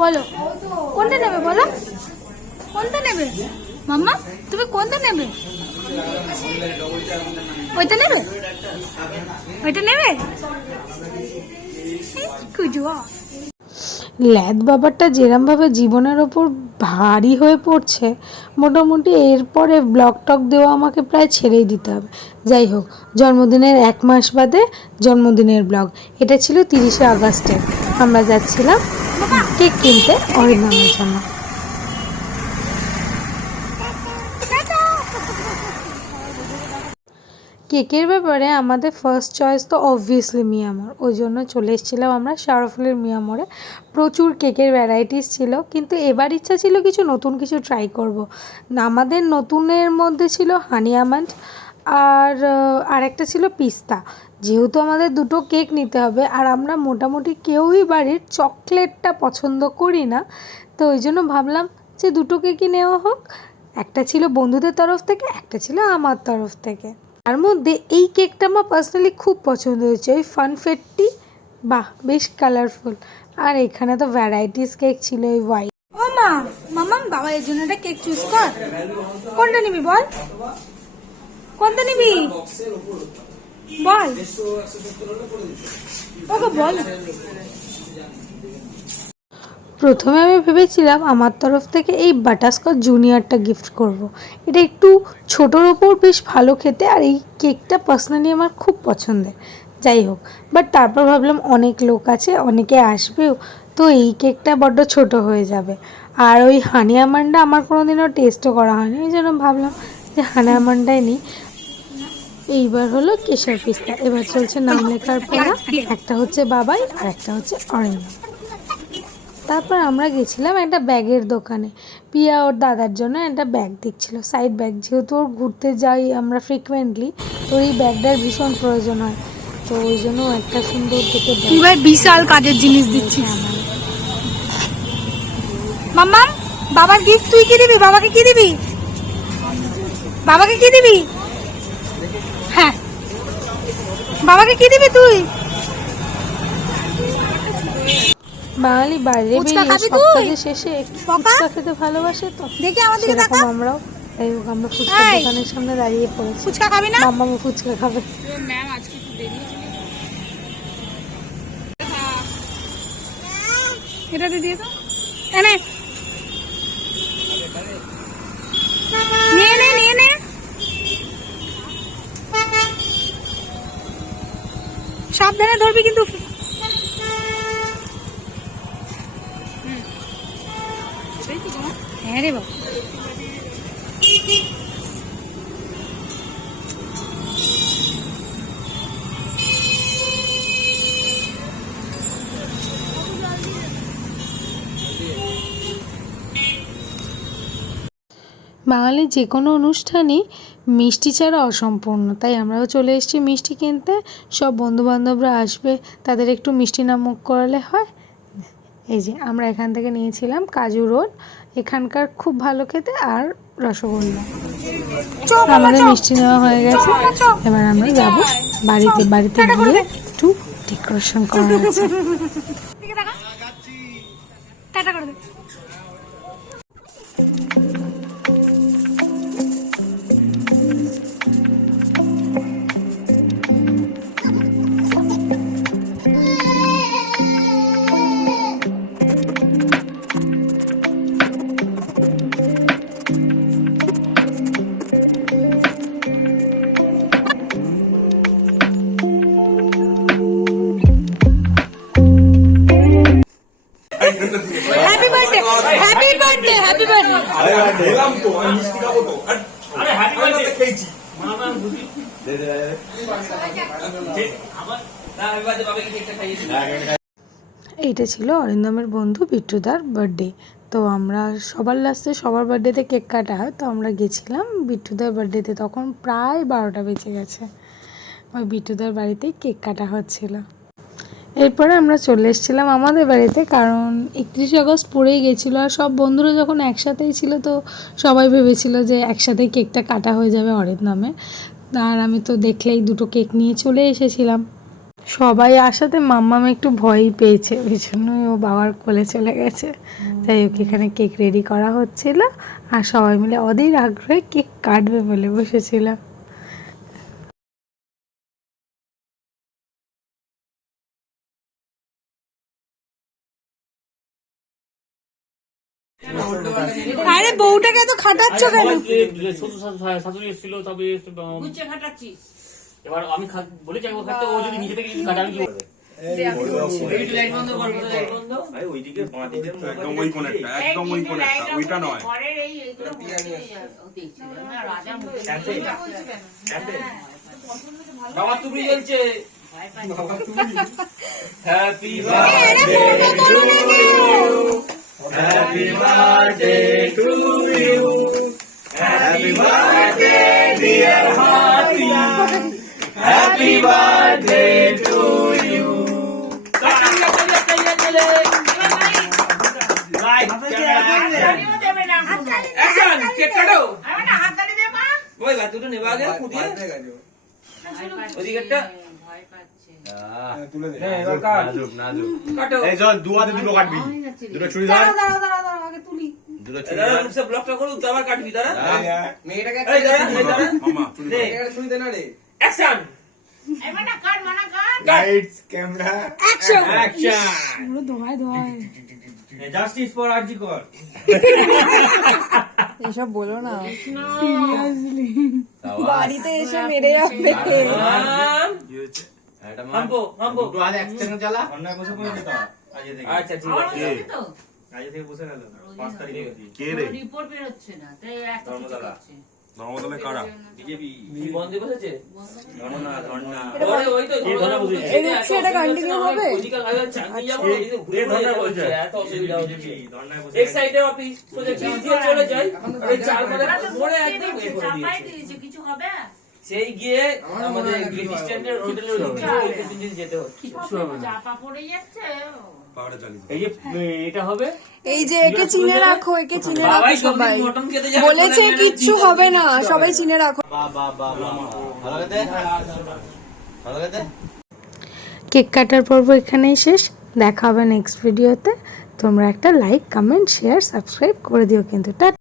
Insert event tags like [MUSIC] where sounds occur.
বলো। কোনটা নেবে বলো? কোনটা নেবে? মাম্মা, তুমি কোনটা নেবে? ওইটা নেবে? ওইটা নেবে? ল্যাদ ব্যাপারটা যেরমভাবে জীবনের ওপর ভারী হয়ে পড়ছে, মোটামুটি এরপরে ব্লগ টক দেওয়া আমাকে প্রায় ছেড়েই দিতে হবে। যাই হোক, জন্মদিনের এক মাস বাদে জন্মদিনের ব্লগ। এটা ছিল তিরিশে আগস্টে আমরা যাচ্ছিলাম কেক কিনতে? অরিন্দমের জন্য। কেকের ব্যাপারে আমাদের ফার্স্ট চয়েস তো অবভিয়াসলি মিয়ামর। ওই জন্য চলে এসেছিলাম আমরা শারফুলের মিয়ামরে। প্রচুর কেকের ভ্যারাইটিস ছিল কিন্তু এবার ইচ্ছা ছিল কিছু নতুন কিছু ট্রাই করব। আমাদের নতুনের মধ্যে ছিল হানি আমন্ড আর আরেকটা ছিল পিস্তা। যেহেতু আমাদের দুটো কেক নিতে হবে, আর আমরা মোটামুটি কেউই বাড়ির চকলেটটা পছন্দ করি না, তো ওই জন্য ভাবলাম যে দুটো কেকই নেওয়া হোক। একটা ছিল বন্ধুদের তরফ থেকে, একটা ছিল আমার তরফ থেকে। তার মধ্যে এই কেকটা আমার পার্সোনালি খুব পছন্দ হয়েছে, ওই ফানফেটটি বাহ, বেশ কালারফুল আর এখানে তো ভ্যারাইটিস কেক ছিল, ওই হোয়াইট ও মা মামা বাবা, এর জন্য একটা কেক চুজ কর। কোনটা নিবি বল? কোনটা নিবি? বল। ওকে বল। প্রথমে আমি ভেবেছিলাম আমার তরফ থেকে এই বাটারস্কচ জুনিয়রটা গিফট করব। এটা একটু ছোটোর ওপর বেশ ভালো খেতে আর এই কেকটা পার্সোনালি আমার খুব পছন্দের। যাই হোক বাট তারপর ভাবলাম অনেক লোক আছে, অনেকে আসবেও, তো এই কেকটা বড্ড ছোট হয়ে যাবে। আর ওই হানি আমার কোনোদিনও টেস্টও করা হয়নি, ওই জন্য ভাবলাম যে হানি নিই। এইবার হলো কেশর পিস্তা। এবার চলছে নাম লেখার পড়া। একটা হচ্ছে বাবাই আর একটা হচ্ছে অরেঞ্জ তারপর আমরা গেছিলাম একটা ব্যাগের দোকানে। পিয়া ওর দাদার জন্য একটা ব্যাগ দেখছিল। সাইড ব্যাগ যেহেতু ওর ঘুরতে যাই আমরা ফ্রিকুয়েন্টলি তো এই ব্যাগটার ভীষণ প্রয়োজন হয়। তো ওই জন্য একটা সুন্দর দেখে এবার বিশাল কাজের জিনিস দিচ্ছিস। মাম্মা বাবার গিফট তুই কি দিবি? বাবাকে কি দিবি? বাবাকে কি দিবি হ্যাঁ বাবাকে কি দিবি তুই? বাঙালি বাইরে বেরিয়ে সব কাজের শেষে একটু? ফুচকা খেতে ভালোবাসে তো। দেখি আমাদের দিকে সেরকম আমরাও তাই আমরা ফুচকা। দোকানের সামনে দাঁড়িয়ে পড়েছি। ফুচকা খাবি না? মাম্মা ফুচকা খাবে। এটাতে দিয়ে দাও এনে নিয়ে নে নিয়ে নে সাবধানে ধরবি কিন্তু। হ্যাঁ রে বাবা। বাঙালির যে কোনো অনুষ্ঠানই মিষ্টি ছাড়া অসম্পূর্ণ। তাই আমরাও চলে এসেছি মিষ্টি কিনতে। সব বন্ধুবান্ধবরা আসবে তাদের একটু মিষ্টি নামক করালে হয়। এই যে আমরা এখান থেকে নিয়েছিলাম কাজু রোল এখানকার খুব ভালো খেতে আর রসগোল্লা। আমাদের মিষ্টি নেওয়া হয়ে গেছে। এবার আমরা যাব বাড়িতে বাড়িতে গিয়ে একটু ডেকোরেশন করা আছে টাটা করে [LAUGHS] happy birthday happy birthday happy birthday বললাম তো আমি মিষ্টি খাব তো। আরে হ্যাপি বার্থডে খেয়েছি। এইটা ছিল অরিন্দমের বন্ধু বিট্টুদার বার্থডে তো আমরা সবার লাস্টে সবার বার্থডেতে কেক কাটা হয় তো আমরা গেছিলাম বিট্টুদার বার্থডেতে তখন প্রায় বারোটা বেজে গেছে। ওই বিট্টুদার বাড়িতেই কেক কাটা হচ্ছিল। এরপরে আমরা চলে এসেছিলাম আমাদের বাড়িতে, কারণ একত্রিশে আগস্ট পড়েই গেছিল আর সব বন্ধুরা যখন একসাথেই ছিল তো সবাই ভেবেছিল যে একসাথেই কেকটা কাটা হয়ে যাবে অরিন্দমে আর আমি তো দেখলেই দুটো কেক নিয়ে চলে এসেছিলাম। সবাই আসাতে মাম্মাম একটু ভয়ই পেয়েছে, ওই জন্যই ও বাবার কোলে চলে গেছে। তাই ওকে এখানে কেক রেডি করা হচ্ছিল আর সবাই মিলে অধীর আগ্রহে কেক কাটবে বলে বসেছিলাম। আরে বউটাকে এত খাটাচ্ছ কেন? শ্বশুর শাশুড়ি এসেছিল তবে গুছিয়ে খাটাচ্ছিস। এবার আমি খাটতে ও যদি নিজে থেকে কিছু কাটে কি করবে? লাইট বন্ধ করব লাইট বন্ধ? একদম ওই কোণেরটা একদম ওই কোণেরটা ওইটা নয়। ঘরের এই এইগুলো দেখছিল না রাজা মুখে বাবা তুমি জ্বলছে হ্যাপি দেবে না অ্যাকশন কেক কাটো আমি না হাততালি দে মা ওই বাদ দুটো নেবা আগে ফুটিয়ে ভয় পাচ্ছে ওদিকেরটা? ভয় পাচ্ছে কাটো এই চল দু হাতে দুটো কাটবি হয়ে জাস্টিস ফর আরজি কর এসব বলো না। সিরিয়াসলি বাড়িতে এসে মেরে যাবে। একসঙ্গে যেত আচ্ছা ঠিক আছে। বলছি থেকে বসে গেল। পাঁচ তারিখ কে রে? রিপোর্ট বেরোচ্ছে না। তাই ধর্মতলা। কারা? বিজেপি। বন্ধে বসেছে? মানে কিছু হবে? সেই গিয়ে আমাদের গ্রিন স্ট্যান্ডের হোটেলের যেতে হচ্ছে। কিছু হবে না। চাপা পড়ে যাচ্ছে এই যে এটা হবে? এই যে একে চিনে রাখো একে চিনে রাখো সবাই। বলেছে কিচ্ছু হবে না সবাই চিনে রাখো। কেক কাটার পর্ব এখানেই শেষ। দেখা হবে নেক্সট ভিডিওতে তোমরা একটা লাইক কমেন্ট শেয়ার সাবস্ক্রাইব করে দিও কিন্তু। টা